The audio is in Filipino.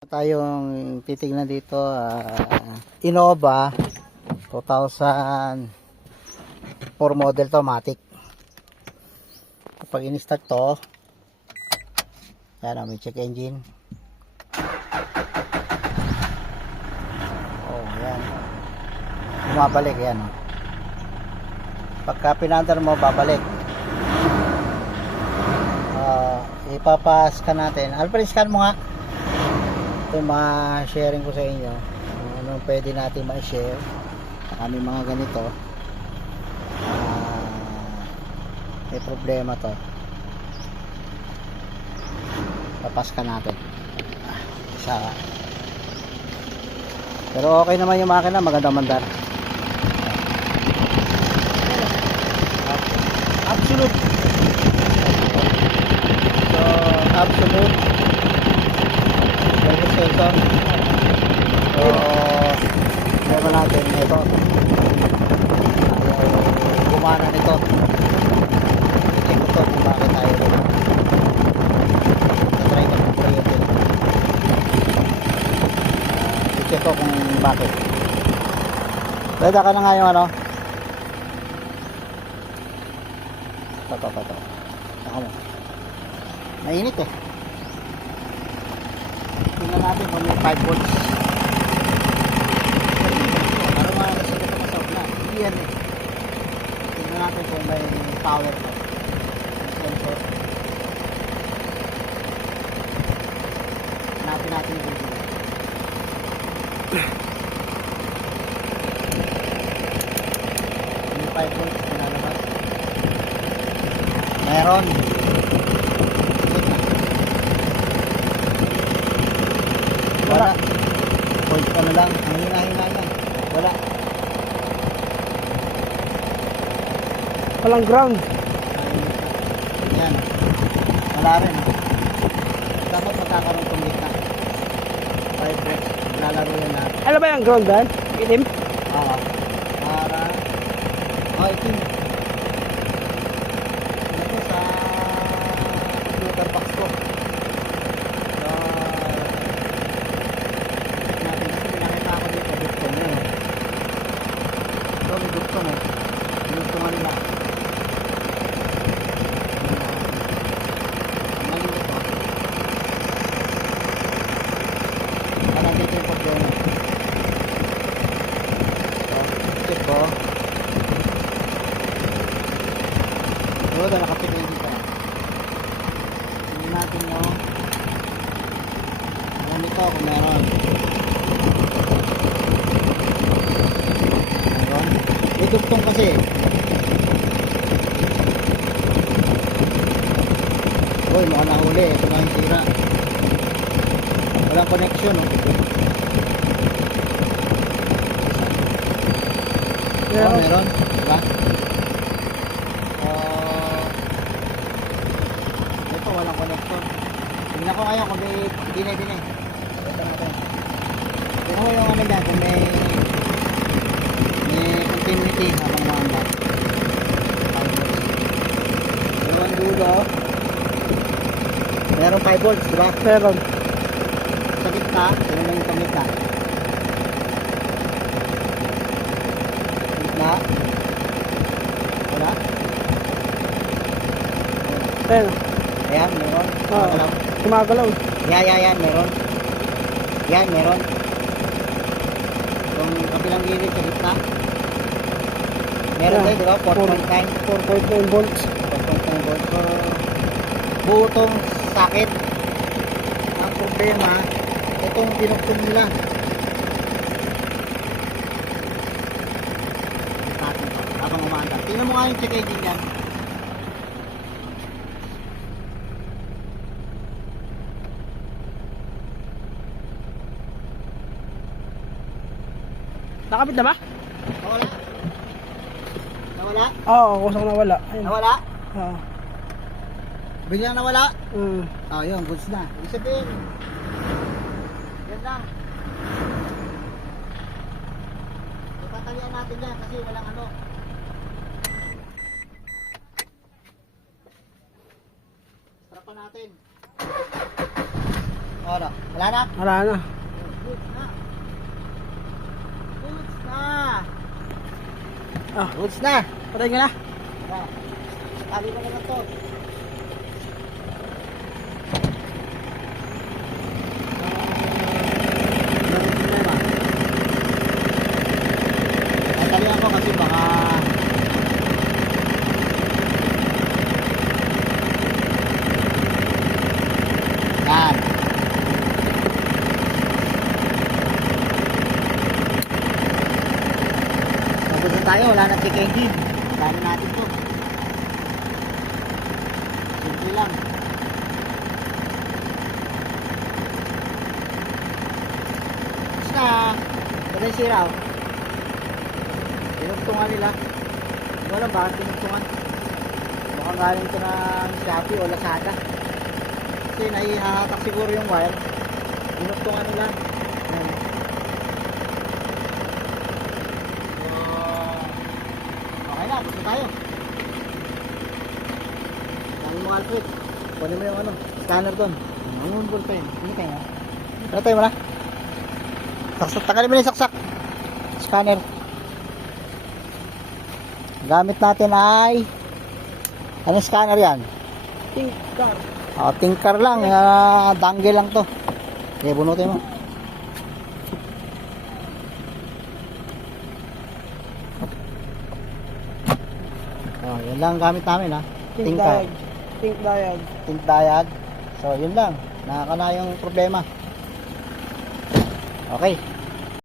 Tayong titignan dito, Innova 2004 model to, matic. Kapag in-start to, yan, may check engine. Oh, yan. Bumabalik yan. Pagka pinandar mo, babalik. Ipapas-scan natin. Alfred, scan mo nga. Ito ma-sharing ko sa inyo anong pwede natin ma-share aming mga ganito. May problema to, papas ka natin isa. Pero okay naman yung makina, magandang mandar. Absolute, so absolute registration. So meron natin ito, gumana nito. I-check ko to kung bakit tayo try ko kung kuryente. I-check ko kung bakit. Pwede ka na nga yung ano, ito saka mo, mainit eh. Tingnan natin kung may 5 volts. Para makakasin ito masok na. Hindi yan eh. Tingnan natin kung may power na. Sensor. Hanapin natin yung video. May 5 volts. Pinalabas. Meron. Wala. Point ano lang. Ang hina-hina lang. Wala. Walang ground. Yan. Wala rin. Dapat magkakaroon itong gitna. 5 volts. Lalaro yan lahat. Ano ba yung ground dan? Itim? Oo. Para... itim. Ito sa... computer box ko. Pinugtungan nila. Maliit ito. Nandito yung problema. So, check ko. Nakapit na dito. Hindi natin yung alam ito kung meron. May duktong kasi. Uy, mukhang nahuli. Ito nga yung sira. Walang connection, no? Meron. Diba? Ito, walang connection. Tingnan ko ngayon kung may dinay-dinay. Ito natin. Tingnan ko yung ano dyan, kung may continuity habang maanda. Pero ang dulo, meron 5 volts, diba? Meron. Sa gitna, sino na yung pamita? Gitna? Wala? Meron. Ayan, meron. Oo. Gumagalaw. Yan, meron. Yan, meron. Itong kabilang gilid sa gitna. Meron tayo, diba? 4.9 volts. 4.9 volts. So, buo itong sakit. Ang problema, itong dinugtong nila. Natin ito, habang umaanda. Tingnan mo nga yung check engine yan. Nakapit na ba? Nawala? Nawala? Oo, kusang nawala. Ayun. Nawala? Oo. Biglang nawala? Mm. Yun, goods na. Ibig sabihin, yan lang. Itatalian natin yan kasi walang ano. Sarapan natin. Wala. Wala na? Wala na. Goods na. Goods na. Ah, Goods na. patay ka na. Tali mo naman to. Tatalihan ko kasi baka yan. Pagod na tayo, wala na tikengin. Dami natin to. Simple lang. Basta, wala yung sira oh. Pinugtungan nila. Hindi ko alam bakit pinugtungan. Baka galing ito ng Shopee o Lazada. Kasi naihahatak siguro yung wire. Pinugtungan nila. Ayan. Okay na, gusto tayo. Dami mo Alfred. Kunin mo yung ano, scanner doon. Ang ball pa yun. Hindi tayo ha. Ano tayo mo na? Saksak, tagalin mo na yung saksak. Scanner. Gamit natin ay anong scanner yan? Tingkar. Tinker lang, dangle lang to. Okay, bunutin mo. Yan lang ang gamit namin ha. Think Tinker. diag. Think diag. Think diag. So yun lang, nakaka na yung problema. Okay.